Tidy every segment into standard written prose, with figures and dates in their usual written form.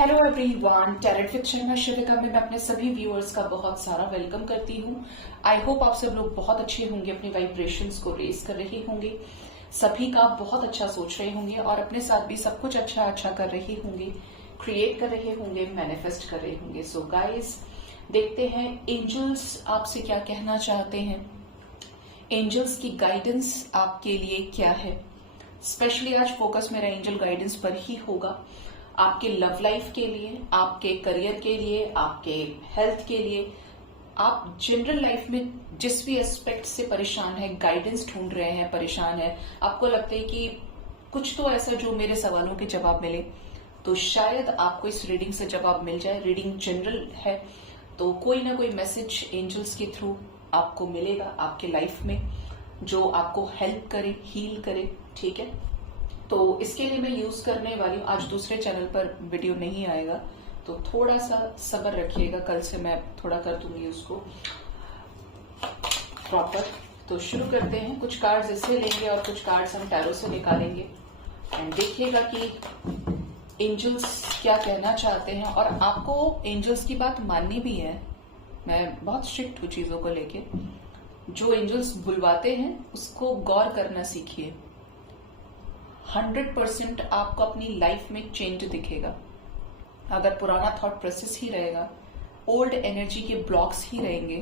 Hello everyone, talent with Sharma Shivika में मैं अपने सभी व्यूअर्स का बहुत सारा वेलकम करती हूँ। आई होप आप सब लोग बहुत अच्छे होंगे, अपनी वाइब्रेशंस को रेज कर रहे होंगे, सभी का बहुत अच्छा सोच रहे होंगे और अपने साथ भी सब कुछ अच्छा अच्छा कर रहे होंगे, क्रिएट कर रहे होंगे, मैनिफेस्ट कर रहे होंगे। सो गाइस, देखते हैं एंजल्स आपसे क्या कहना चाहते हैं, एंजल्स की गाइडेंस आपके लिए क्या है। स्पेशली आज फोकस मेरा एंजल गाइडेंस पर ही होगा, आपके लव लाइफ के लिए, आपके करियर के लिए, आपके हेल्थ के लिए, आप जनरल लाइफ में जिस भी एस्पेक्ट से परेशान है, गाइडेंस ढूंढ रहे हैं, परेशान है, आपको लगता है कि कुछ तो ऐसा जो मेरे सवालों के जवाब मिले, तो शायद आपको इस रीडिंग से जवाब मिल जाए। रीडिंग जनरल है तो कोई ना कोई मैसेज एंजल्स के थ्रू आपको मिलेगा आपके लाइफ में जो आपको हेल्प करे, हील करे। ठीक है, तो इसके लिए मैं यूज करने वाली हूँ, आज दूसरे चैनल पर वीडियो नहीं आएगा तो थोड़ा सा सब्र रखिएगा, कल से मैं थोड़ा कर दूंगी उसको प्रॉपर। तो शुरू करते हैं, कुछ कार्ड्स इससे लेंगे और कुछ कार्ड्स हम टैरो से निकालेंगे एंड देखिएगा कि एंजल्स क्या कहना चाहते हैं। और आपको एंजल्स की बात माननी भी है, मैं बहुत स्ट्रिक्ट हूँ चीजों को लेके। जो एंजल्स बुलवाते हैं उसको गौर करना सीखिए। 100% आपको अपनी लाइफ में चेंज दिखेगा। अगर पुराना थॉट प्रोसेस ही रहेगा, ओल्ड एनर्जी के ब्लॉक्स ही रहेंगे,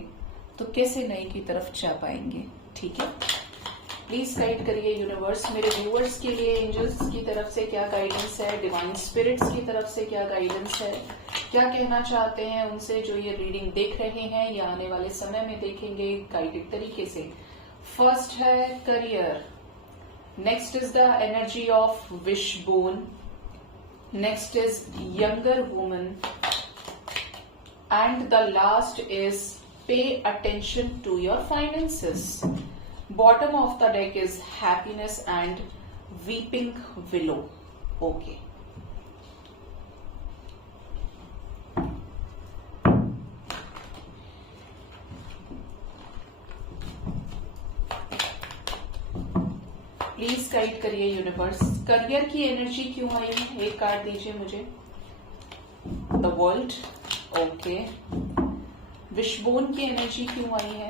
तो कैसे नए की तरफ जा पाएंगे। ठीक है, प्लीज गाइड करिए यूनिवर्स, मेरे व्यूअर्स के लिए एंजल्स की तरफ से क्या गाइडेंस है, डिवाइन स्पिरिट्स की तरफ से क्या गाइडेंस है, क्या कहना चाहते हैं उनसे जो ये रीडिंग देख रहे हैं या आने वाले समय में देखेंगे गाइडेड तरीके से। फर्स्ट है career, next is the energy of wishbone, next is younger woman, and the last is pay attention to your finances. Bottom of the deck is happiness and weeping willow. Okay, please guide करिए universe, career की energy क्यों आई है, एक card दीजिए मुझे। The world, okay. Wishbone की energy क्यों आई है,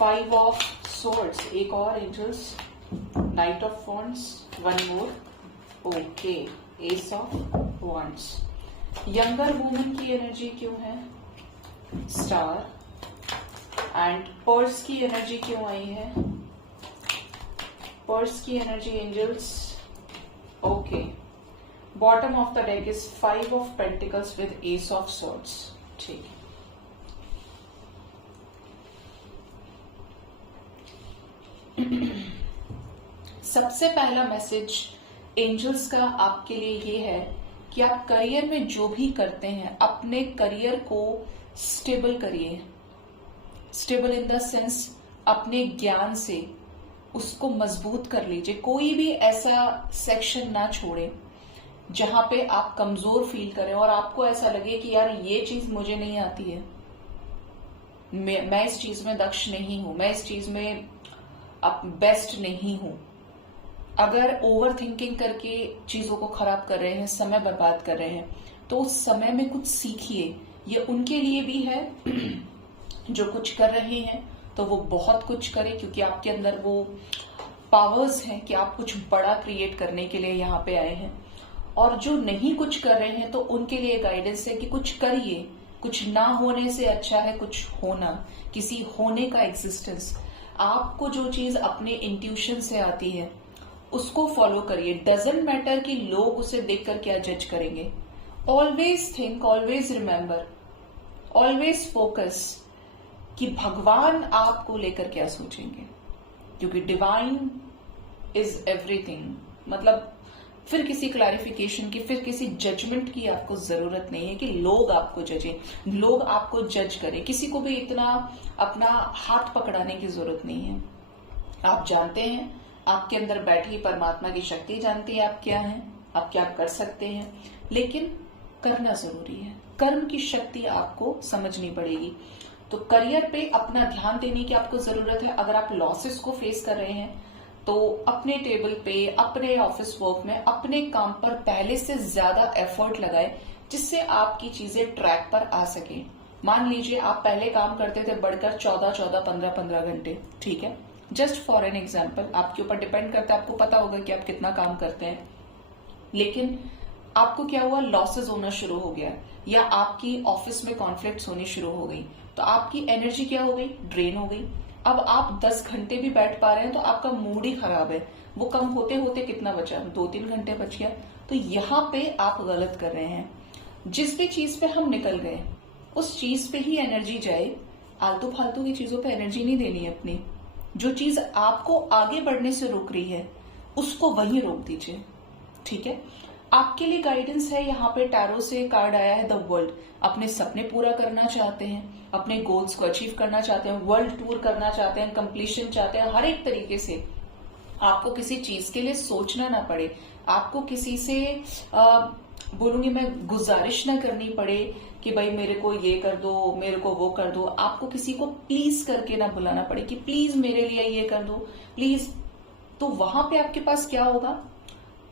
5 ऑफ सोर्ड्स, एक और angels, knight of wands, one more, okay, ace of wands. Younger woman की एनर्जी क्यों है, स्टार, एंड पर्स की एनर्जी क्यों आई है, पर्स की energy angels, okay. Bottom of the deck is 5 of pentacles with S of swords. ठीक है, सबसे पहला मैसेज एंजल्स का आपके लिए ये है कि आप करियर में जो भी करते हैं, अपने करियर को स्टेबल करिए। स्टेबल इन द सेंस अपने ज्ञान से उसको मजबूत कर लीजिए। कोई भी ऐसा सेक्शन ना छोड़े जहां पे आप कमजोर फील करें और आपको ऐसा लगे कि यार ये चीज मुझे नहीं आती है, मैं इस चीज में दक्ष नहीं हूं, मैं इस चीज में बेस्ट नहीं हूं। अगर ओवर थिंकिंग करके चीजों को खराब कर रहे हैं, समय बर्बाद कर रहे हैं, तो उस समय में कुछ सीखिए। ये उनके लिए भी है जो कुछ कर रहे हैं तो वो बहुत कुछ करें, क्योंकि आपके अंदर वो पावर्स हैं कि आप कुछ बड़ा क्रिएट करने के लिए यहाँ पे आए हैं। और जो नहीं कुछ कर रहे हैं तो उनके लिए गाइडेंस है कि कुछ करिए। कुछ ना होने से अच्छा है कुछ होना, किसी होने का एग्जिस्टेंस। आपको जो चीज अपने इंट्यूशन से आती है उसको फॉलो करिए। डजेंट मैटर कि लोग उसे देखकर क्या जज करेंगे। Always think, always remember, always focus कि भगवान आपको लेकर क्या सोचेंगे, क्योंकि डिवाइन इज एवरीथिंग। मतलब फिर किसी क्लैरिफिकेशन की, फिर किसी जजमेंट की आपको जरूरत नहीं है कि लोग आपको जजें, लोग आपको जज करें। किसी को भी इतना अपना हाथ पकड़ाने की जरूरत नहीं है। आप जानते हैं, आपके अंदर बैठी परमात्मा की शक्ति जानती है आप क्या हैं, आप क्या कर सकते हैं, लेकिन करना जरूरी है। कर्म की शक्ति आपको समझनी पड़ेगी। तो करियर पे अपना ध्यान देने की आपको जरूरत है। अगर आप लॉसेस को फेस कर रहे हैं तो अपने टेबल पे, अपने ऑफिस वर्क में, अपने काम पर पहले से ज्यादा एफर्ट लगाए, जिससे आपकी चीजें ट्रैक पर आ सके। मान लीजिए आप पहले काम करते थे बढ़कर 14-14, 15-15 घंटे, ठीक है, जस्ट फॉर एन एग्जाम्पल, आपके ऊपर डिपेंड करता है, आपको पता होगा कि आप कितना काम करते हैं। लेकिन आपको क्या हुआ, लॉसेस होना शुरू हो गया, या आपकी ऑफिस में कॉन्फ्लिक्ट्स होनी शुरू हो गई, तो आपकी एनर्जी क्या हो गई, ड्रेन हो गई। अब आप 10 घंटे भी बैठ पा रहे हैं तो आपका मूड ही खराब है, वो कम होते होते कितना बचा, 2-3 घंटे बच गया। तो यहाँ पे आप गलत कर रहे हैं। जिस भी चीज पे हम निकल गए उस चीज पे ही एनर्जी जाए, आलतू फालतू की चीजों पे एनर्जी नहीं देनी है अपनी। जो चीज आपको आगे बढ़ने से रोक रही है उसको वहीं रोक दीजिए, ठीक है। आपके लिए गाइडेंस है, यहाँ पे टैरो से कार्ड आया है द वर्ल्ड। अपने सपने पूरा करना चाहते हैं, अपने गोल्स को अचीव करना चाहते हैं, वर्ल्ड टूर करना चाहते हैं, कंप्लीशन चाहते हैं, हर एक तरीके से आपको किसी चीज के लिए सोचना ना पड़े, आपको किसी से बोलूंगी मैं गुजारिश ना करनी पड़े कि भाई मेरे को ये कर दो, मेरे को वो कर दो, आपको किसी को प्लीज करके ना बुलाना पड़े कि प्लीज मेरे लिए ये कर दो प्लीज। तो वहां पे आपके पास क्या होगा,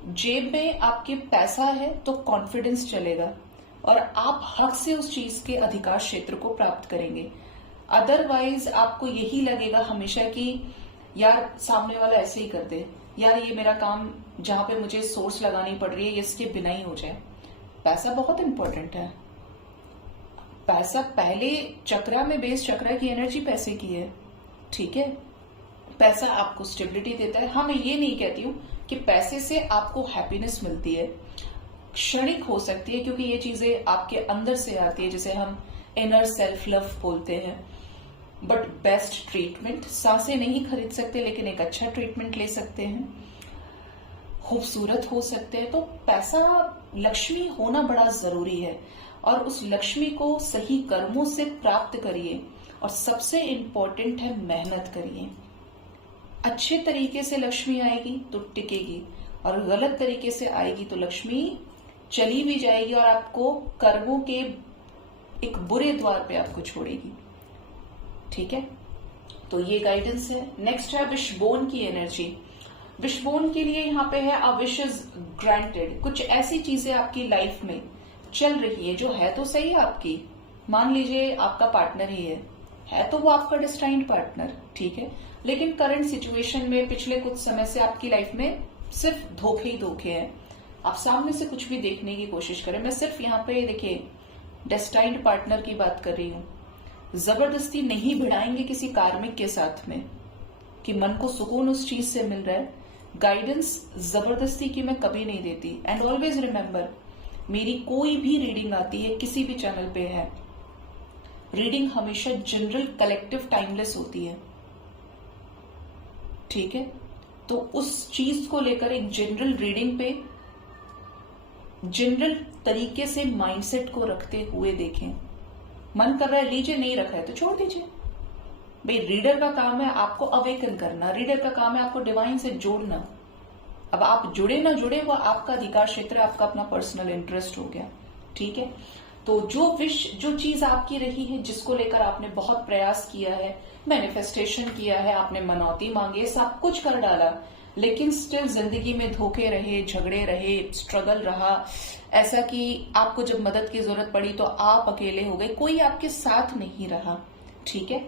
जेब में आपके पैसा है तो कॉन्फिडेंस चलेगा और आप हक से उस चीज के अधिकार क्षेत्र को प्राप्त करेंगे। अदरवाइज आपको यही लगेगा हमेशा कि यार सामने वाला ऐसे ही कर दे, यार ये मेरा काम जहां पे मुझे सोर्स लगानी पड़ रही है इसके बिना ही हो जाए। पैसा बहुत इंपॉर्टेंट है, पैसा पहले चक्रा में बेस, चक्रा की एनर्जी पैसे की है, ठीक है। पैसा आपको स्टेबिलिटी देता है। हाँ, मैं ये नहीं कहती हूं कि पैसे से आपको हैप्पीनेस मिलती है, क्षणिक हो सकती है क्योंकि ये चीजें आपके अंदर से आती है, जिसे हम इनर सेल्फ लव बोलते हैं। बट बेस्ट ट्रीटमेंट, सांसें नहीं खरीद सकते लेकिन एक अच्छा ट्रीटमेंट ले सकते हैं, खूबसूरत हो सकते हैं। तो पैसा, लक्ष्मी होना बड़ा जरूरी है और उस लक्ष्मी को सही कर्मों से प्राप्त करिए और सबसे इंपॉर्टेंट है मेहनत करिए। अच्छे तरीके से लक्ष्मी आएगी तो टिकेगी और गलत तरीके से आएगी तो लक्ष्मी चली भी जाएगी और आपको कर्मों के एक बुरे द्वार पे आपको छोड़ेगी, ठीक है। तो ये गाइडेंस है। नेक्स्ट है विशबोन की एनर्जी। विशबोन के लिए यहाँ पे है अ विश इज ग्रांटेड। कुछ ऐसी चीजें आपकी लाइफ में चल रही है जो है तो सही आपकी, मान लीजिए आपका पार्टनर ही है तो वो आपका डिस्टाइंड पार्टनर, ठीक है, लेकिन करंट सिचुएशन में पिछले कुछ समय से आपकी लाइफ में सिर्फ धोखे ही धोखे हैं। आप सामने से कुछ भी देखने की कोशिश करें, मैं सिर्फ यहाँ पे देखिए डेस्टाइंड पार्टनर की बात कर रही हूँ। जबरदस्ती नहीं भिड़ाएंगे किसी कार्मिक के साथ में कि मन को सुकून उस चीज से मिल रहा है। गाइडेंस जबरदस्ती की मैं कभी नहीं देती। एंड ऑलवेज रिमेंबर, मेरी कोई भी रीडिंग आती है, किसी भी चैनल पे है, रीडिंग हमेशा जनरल, कलेक्टिव, टाइमलेस होती है, ठीक है। तो उस चीज को लेकर एक जनरल रीडिंग पे जनरल तरीके से माइंडसेट को रखते हुए देखें। मन कर रहा है लीजिए, नहीं रखा है तो छोड़ दीजिए। भाई रीडर का काम है आपको अवेकन करना, रीडर का काम है आपको डिवाइन से जोड़ना। अब आप जुड़े ना जुड़े वो आपका अधिकार क्षेत्र, आपका अपना पर्सनल इंटरेस्ट हो गया, ठीक है। तो जो विश, जो चीज आपकी रही है, जिसको लेकर आपने बहुत प्रयास किया है, मैनिफेस्टेशन किया है, आपने मनौती मांगी, सब कुछ कर डाला, लेकिन स्टिल जिंदगी में धोखे रहे, झगड़े रहे, स्ट्रगल रहा, ऐसा कि आपको जब मदद की जरूरत पड़ी तो आप अकेले हो गए, कोई आपके साथ नहीं रहा, ठीक है।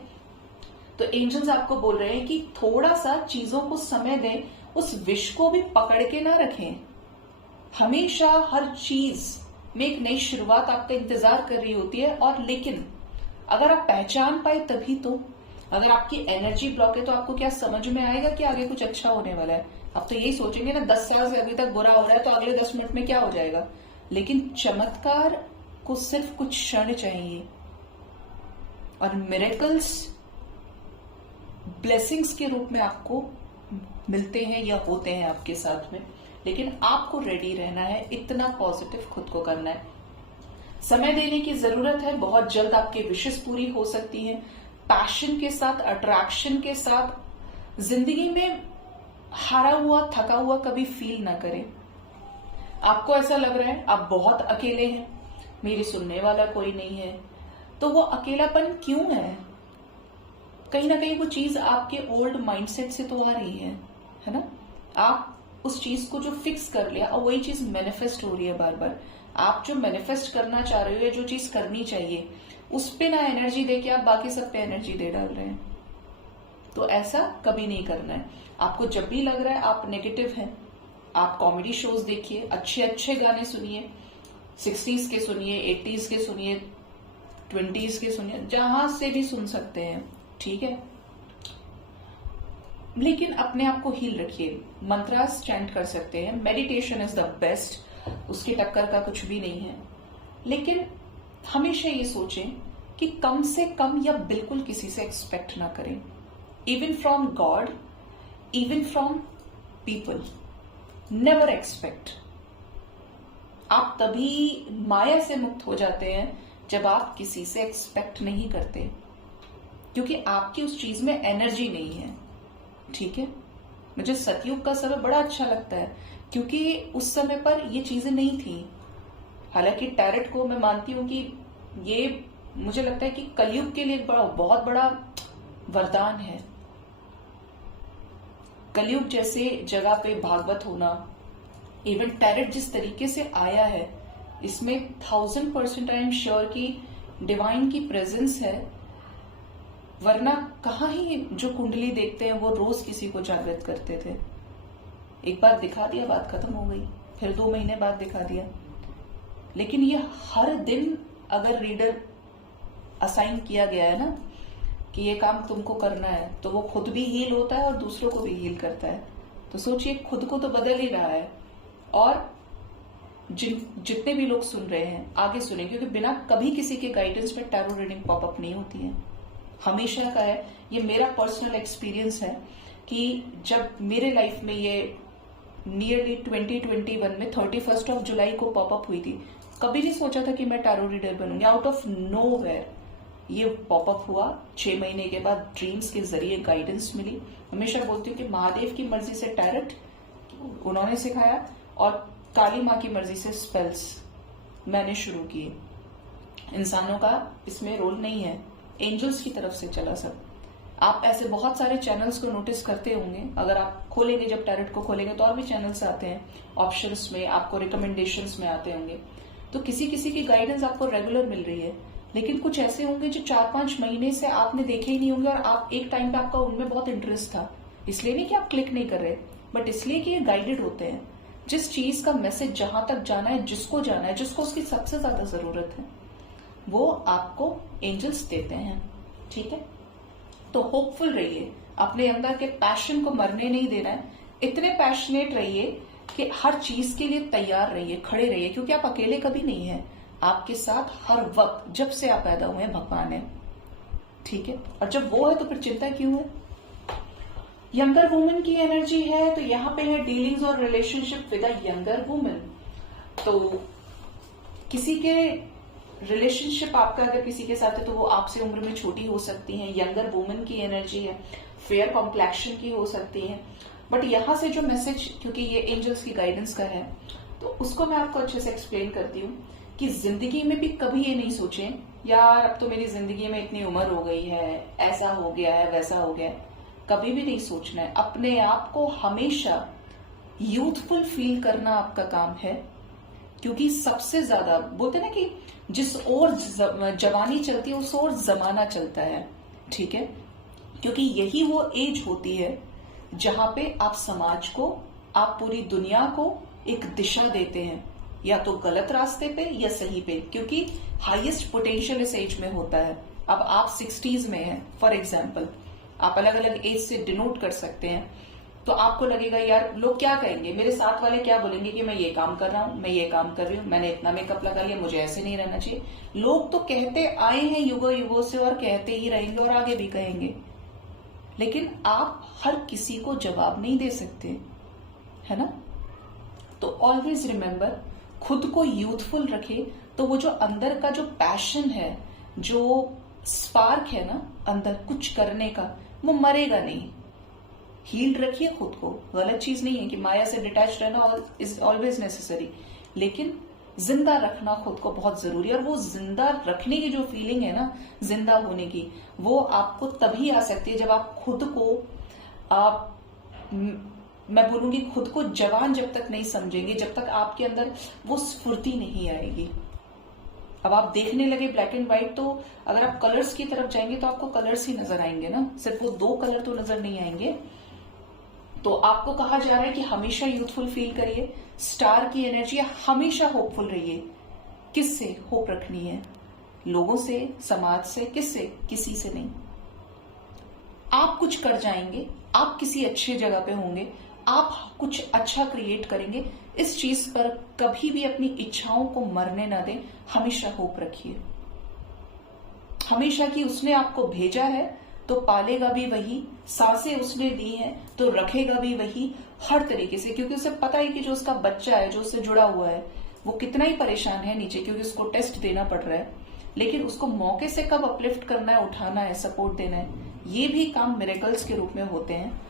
तो एंजल्स आपको बोल रहे हैं कि थोड़ा सा चीजों को समय दें, उस विश को भी पकड़ के ना रखें। हमेशा हर चीज में एक नई शुरुआत आपका इंतजार कर रही होती है, और लेकिन अगर आप पहचान पाए तभी तो। अगर आपकी एनर्जी ब्लॉक है तो आपको क्या समझ में आएगा कि आगे कुछ अच्छा होने वाला है? आप तो यही सोचेंगे ना 10 साल से अभी तक बुरा हो रहा है तो अगले 10 मिनट में क्या हो जाएगा। लेकिन चमत्कार को सिर्फ कुछ क्षण चाहिए, और मिरेकल्स ब्लेसिंग्स के रूप में आपको मिलते हैं या होते हैं आपके साथ में। लेकिन आपको रेडी रहना है, इतना पॉजिटिव खुद को करना है, समय देने की जरूरत है। बहुत जल्द आपके विशेष पूरी हो सकती हैं। पैशन के साथ, अट्रैक्शन के साथ जिंदगी में हारा हुआ, थका हुआ कभी फील ना करें। आपको ऐसा लग रहा है आप बहुत अकेले हैं, मेरी सुनने वाला कोई नहीं है, तो वो अकेलापन क्यों है? कहीं ना कहीं वो चीज आपके ओल्ड माइंडसेट से तो आ रही है है ना। आप उस चीज को जो फिक्स कर लिया और वही चीज मैनिफेस्ट हो रही है बार बार। आप जो मैनिफेस्ट करना चाह रहे हो या जो चीज करनी चाहिए उस पे ना एनर्जी देके आप बाकी सब पे एनर्जी दे डाल रहे हैं। तो ऐसा कभी नहीं करना है। आपको जब भी लग रहा है आप नेगेटिव हैं, आप कॉमेडी शोज देखिए, अच्छे अच्छे गाने सुनिए, 60s के सुनिए, 80s के सुनिए, 20s के सुनिए, जहां से भी सुन सकते हैं, ठीक है। लेकिन अपने आप को हील रखिए। मंत्रास चैंट कर सकते हैं, मेडिटेशन इज द बेस्ट, उसकी टक्कर का कुछ भी नहीं है। लेकिन हमेशा ये सोचें कि कम से कम या बिल्कुल किसी से एक्सपेक्ट ना करें, even from God, even from people, never expect. आप तभी माया से मुक्त हो जाते हैं जब आप किसी से एक्सपेक्ट नहीं करते, क्योंकि आपकी उस चीज में एनर्जी नहीं है, ठीक है। मुझे सतयुग का समय बड़ा अच्छा लगता है क्योंकि उस समय पर ये चीजें नहीं थी। हालांकि टैरेट को मैं मानती हूं कि ये मुझे लगता है कि कलयुग के लिए बहुत बड़ा वरदान है। कलयुग जैसे जगह पे भागवत होना, इवन टैरेट जिस तरीके से आया है, इसमें 1000% आई एम श्योर कि डिवाइन की प्रेजेंस है। वरना कहाँ ही जो कुंडली देखते हैं वो रोज किसी को जागृत करते थे। एक बार दिखा दिया, बात खत्म हो गई, फिर 2 महीने बाद दिखा दिया। लेकिन ये हर दिन अगर रीडर असाइन किया गया है ना कि ये काम तुमको करना है, तो वो खुद भी हील होता है और दूसरों को भी हील करता है। तो सोचिए, खुद को तो बदल ही रहा है। और जितने भी लोग सुन रहे हैं आगे सुने, क्योंकि बिना कभी किसी के गाइडेंस में टैरो रीडिंग पॉपअप नहीं होती है, हमेशा का है। ये मेरा पर्सनल एक्सपीरियंस है कि जब मेरे लाइफ में ये नियरली 2021 में 31 जुलाई को पॉपअप हुई थी, कभी नहीं सोचा था कि मैं टैरो रीडर बनूंगी। आउट ऑफ नोवेयर ये पॉपअप हुआ। 6 महीने के बाद ड्रीम्स के जरिए गाइडेंस मिली। हमेशा बोलती हूँ कि महादेव की मर्जी से टैरेट उन्होंने सिखाया और काली माँ की मर्जी से स्पेल्स मैंने शुरू किए। इंसानों का इसमें रोल नहीं है, एंजल्स की तरफ से चला सब। आप ऐसे बहुत सारे चैनल्स को नोटिस करते होंगे, अगर आप खोलेंगे, जब टैरेट को खोलेंगे तो और भी चैनल्स आते हैं, ऑप्शंस में आपको रिकमेंडेशंस में आते होंगे। तो किसी किसी की गाइडेंस आपको रेगुलर मिल रही है, लेकिन कुछ ऐसे होंगे जो 4-5 महीने से आपने देखे ही नहीं होंगे और आप एक टाइम पे आपका उनमें बहुत इंटरेस्ट था। इसलिए नहीं कि आप क्लिक नहीं कर रहे, बट इसलिए कि ये गाइडेड होते हैं। जिस चीज का मैसेज जहां तक जाना है, जिसको जाना है, जिसको उसकी सबसे ज्यादा जरूरत है, वो आपको एंजल्स देते हैं, ठीक है। तो होपफुल रहिए, अपने अंदर के पैशन को मरने नहीं देना है। इतने पैशनेट रहिए कि हर चीज के लिए तैयार रहिए, खड़े रहिए, क्योंकि आप अकेले कभी नहीं है। आपके साथ हर वक्त, जब से आप पैदा हुए हैं, भगवान है, ठीक है। और जब वो है तो फिर चिंता क्यों है। यंगर वुमन की एनर्जी है, तो यहाँ पे है डीलिंग्स और relationship with a younger woman. तो किसी के रिलेशनशिप आपका अगर किसी के साथ है तो वो आपसे उम्र में छोटी हो सकती है, यंगर वुमन की एनर्जी है, फेयर कॉम्प्लेक्शन की हो सकती है। बट यहां से जो मैसेज, क्योंकि ये एंजल्स की गाइडेंस का है, तो उसको मैं आपको अच्छे से एक्सप्लेन करती हूँ कि जिंदगी में भी कभी ये नहीं सोचें यार अब तो मेरी जिंदगी में इतनी उम्र हो गई है, ऐसा हो गया है, वैसा हो गया है। कभी भी नहीं सोचना है। अपने आप को हमेशा यूथफुल फील करना आपका काम है, क्योंकि सबसे ज्यादा बोलते ना कि जिस ओर जवानी चलती है उस ओर जमाना चलता है, ठीक है। क्योंकि यही वो एज होती है जहां पे आप समाज को, आप पूरी दुनिया को एक दिशा देते हैं, या तो गलत रास्ते पे या सही पे, क्योंकि हाईएस्ट पोटेंशियल इस एज में होता है। अब आप 60s में हैं फॉर एग्जाम्पल, आप अलग अलग एज से डिनोट कर सकते हैं। तो आपको लगेगा यार लोग क्या कहेंगे, मेरे साथ वाले क्या बोलेंगे कि मैं ये काम कर रहा हूं, मैं ये काम कर रही हूं, मैंने इतना मेकअप लगा लिया, मुझे ऐसे नहीं रहना चाहिए। लोग तो कहते आए हैं युगों युगों से और कहते ही रहेंगे और आगे भी कहेंगे, लेकिन आप हर किसी को जवाब नहीं दे सकते, है ना। तो ऑलवेज रिमेंबर, खुद को यूथफुल रखे, तो वो जो अंदर का जो पैशन है, जो स्पार्क है ना अंदर कुछ करने का, वो मरेगा नहीं। हील्ड रखिए खुद को, गलत चीज नहीं है कि माया से डिटैच रहना इज ऑलवेज नेसेसरी, लेकिन जिंदा रखना खुद को बहुत जरूरी है। और वो जिंदा रखने की जो फीलिंग है ना, जिंदा होने की, वो आपको तभी आ सकती है जब आप खुद को आप मैं बोलूंगी खुद को जवान जब तक नहीं समझेंगे, जब तक आपके अंदर वो स्फूर्ति नहीं आएगी। अब आप देखने लगे ब्लैक एंड व्हाइट, तो अगर आप कलर्स की तरफ जाएंगे तो आपको कलर्स ही नजर आएंगे ना, सिर्फ वो 2 कलर तो नजर नहीं आएंगे। तो आपको कहा जा रहा है कि हमेशा यूथफुल फील करिए, स्टार की एनर्जी है, हमेशा होपफुल रहिए। किससे होप रखनी है? लोगों से, समाज से, किससे? किसी से नहीं। आप कुछ कर जाएंगे, आप किसी अच्छे जगह पे होंगे, आप कुछ अच्छा क्रिएट करेंगे। इस चीज पर कभी भी अपनी इच्छाओं को मरने ना दें, हमेशा होप रखिए। हमेशा कि उसने आपको भेजा है तो पालेगा भी वही, सांसें उसने दी हैं तो रखेगा भी वही, हर तरीके से। क्योंकि उसे पता है कि जो उसका बच्चा है, जो उससे जुड़ा हुआ है, वो कितना ही परेशान है नीचे, क्योंकि उसको टेस्ट देना पड़ रहा है। लेकिन उसको मौके से कब अपलिफ्ट करना है, उठाना है, सपोर्ट देना है, ये भी काम मिरेकल्स के रूप में होते हैं।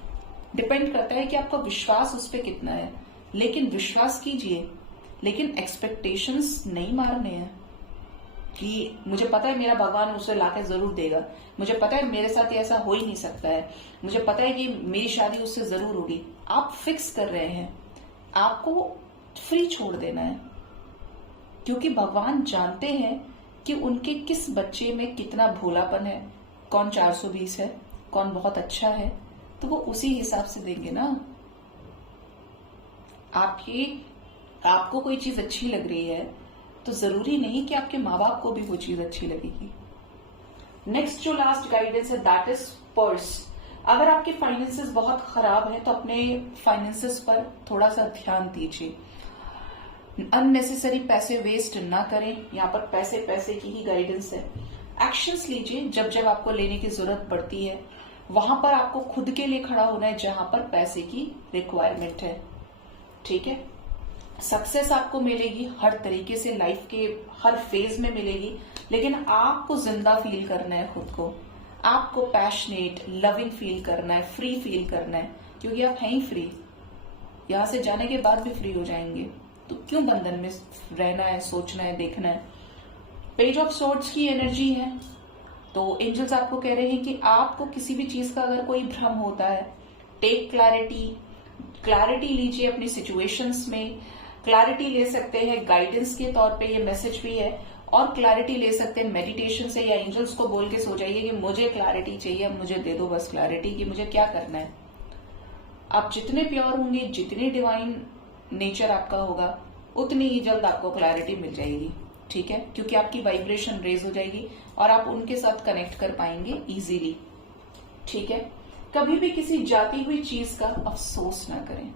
डिपेंड करता है कि आपका विश्वास उस पर कितना है। लेकिन विश्वास कीजिए, लेकिन एक्सपेक्टेशंस नहीं मारने हैं कि मुझे पता है मेरा भगवान उसे लाके जरूर देगा, मुझे पता है मेरे साथ ऐसा हो ही नहीं सकता है, मुझे पता है कि मेरी शादी उससे जरूर होगी। आप फिक्स कर रहे हैं, आपको फ्री छोड़ देना है। क्योंकि भगवान जानते हैं कि उनके किस बच्चे में कितना भोलापन है, कौन 420 है, कौन बहुत अच्छा है, तो वो उसी हिसाब से देंगे ना। आपको कोई चीज अच्छी लग रही है तो जरूरी नहीं कि आपके माँ बाप को भी वो चीज अच्छी लगेगी। नेक्स्ट जो लास्ट गाइडेंस है, दैट इज पर्स। अगर आपके फाइनेंसेस बहुत खराब है तो अपने फाइनेंसेस पर थोड़ा सा ध्यान दीजिए। अननेसेसरी पैसे वेस्ट ना करें। यहाँ पर पैसे पैसे की ही गाइडेंस है। एक्शंस लीजिए जब जब आपको लेने की जरूरत पड़ती है। वहां पर आपको खुद के लिए खड़ा होना है जहां पर पैसे की रिक्वायरमेंट है। ठीक है, सक्सेस आपको मिलेगी हर तरीके से, लाइफ के हर फेज में मिलेगी, लेकिन आपको जिंदा फील करना है खुद को। आपको पैशनेट, लविंग फील करना है, फ्री फील करना है, क्योंकि आप हैं ही फ्री। यहां से जाने के बाद भी फ्री हो जाएंगे, तो क्यों बंधन में रहना है, सोचना है, देखना है। पेज ऑफ सोर्ड्स की एनर्जी है, तो एंजल्स आपको कह रहे हैं कि आपको किसी भी चीज का अगर कोई भ्रम होता है, टेक क्लैरिटी लीजिए अपनी सिचुएशंस में। क्लैरिटी ले सकते हैं गाइडेंस के तौर पे, ये मैसेज भी है, और क्लैरिटी ले सकते हैं मेडिटेशन से, या एंजल्स को बोल के सो जाइए कि मुझे क्लैरिटी चाहिए, अब मुझे दे दो बस क्लैरिटी कि मुझे क्या करना है। आप जितने प्योर होंगे, जितनी डिवाइन नेचर आपका होगा, उतनी ही जल्द आपको क्लैरिटी मिल जाएगी। ठीक है, क्योंकि आपकी वाइब्रेशन रेज हो जाएगी और आप उनके साथ कनेक्ट कर पाएंगे इजीली। ठीक है, कभी भी किसी जाती हुई चीज का अफसोस ना करें।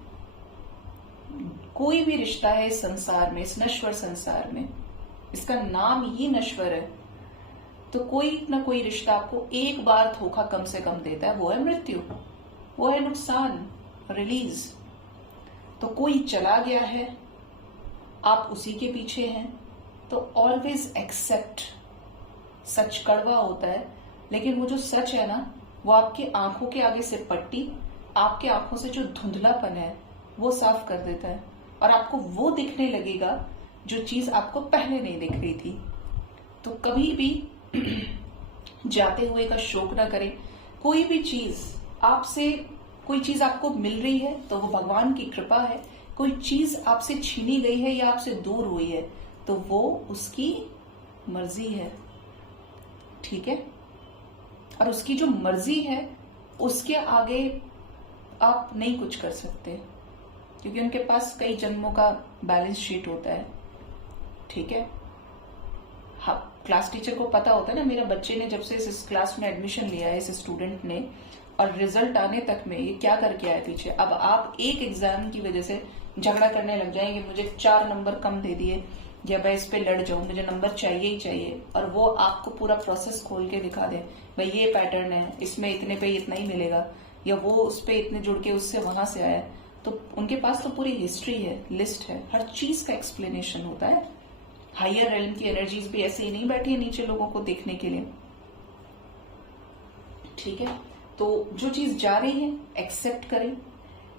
कोई भी रिश्ता है इस संसार में, इस नश्वर संसार में, इसका नाम ही नश्वर है, तो कोई ना कोई रिश्ता आपको एक बार धोखा कम से कम देता है, वो है मृत्यु, वो है नुकसान, रिलीज। तो कोई चला गया है, आप उसी के पीछे हैं, तो ऑलवेज एक्सेप्ट। सच कड़वा होता है, लेकिन वो जो सच है ना, वो आपकी आंखों के आगे से पट्टी, आपके आंखों से जो धुंधलापन है वो साफ कर देता है, और आपको वो दिखने लगेगा जो चीज आपको पहले नहीं दिख रही थी। तो कभी भी जाते हुए का शोक ना करें। कोई भी चीज आपसे, कोई चीज आपको मिल रही है तो वो भगवान की कृपा है। कोई चीज आपसे छीनी गई है या आपसे दूर हुई है तो वो उसकी मर्जी है। ठीक है, और उसकी जो मर्जी है उसके आगे आप नहीं कुछ कर सकते, क्योंकि उनके पास कई जन्मों का बैलेंस शीट होता है। ठीक है, हाँ, क्लास टीचर को पता होता है ना, मेरे बच्चे ने जब से इस क्लास में एडमिशन लिया है, इस स्टूडेंट ने, और रिजल्ट आने तक में ये क्या करके आया पीछे। अब आप एक एग्जाम की वजह से झगड़ा करने लग जाएंगे, मुझे 4 नंबर कम दे दिए, या मैं इस पे लड़ जाऊं, मुझे नंबर चाहिए ही चाहिए, और वो आपको पूरा प्रोसेस खोल के दिखा दे, भाई ये पैटर्न है, इसमें इतने पे इतना ही मिलेगा, या वो उस पे इतने जुड़ के उससे वहां से आया। तो उनके पास तो पूरी हिस्ट्री है, लिस्ट है, हर चीज का एक्सप्लेनेशन होता है। हायर रेल्म की एनर्जीज भी ऐसे ही नहीं बैठी है नीचे लोगों को देखने के लिए। ठीक है, तो जो चीज जा रही है एक्सेप्ट करें,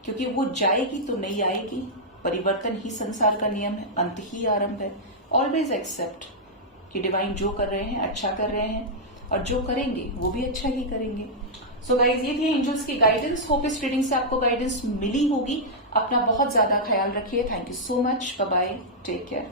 क्योंकि वो जाएगी तो नहीं आएगी। परिवर्तन ही संसार का नियम है, अंत ही आरंभ है। ऑलवेज एक्सेप्ट कि डिवाइन जो कर रहे हैं अच्छा कर रहे हैं, और जो करेंगे वो भी अच्छा ही करेंगे। सो गाइज, ये थी एंजल्स की गाइडेंस। होप इस रीडिंग से आपको गाइडेंस मिली होगी। अपना बहुत ज्यादा ख्याल रखिए। Thank you so much. Bye bye. Take care.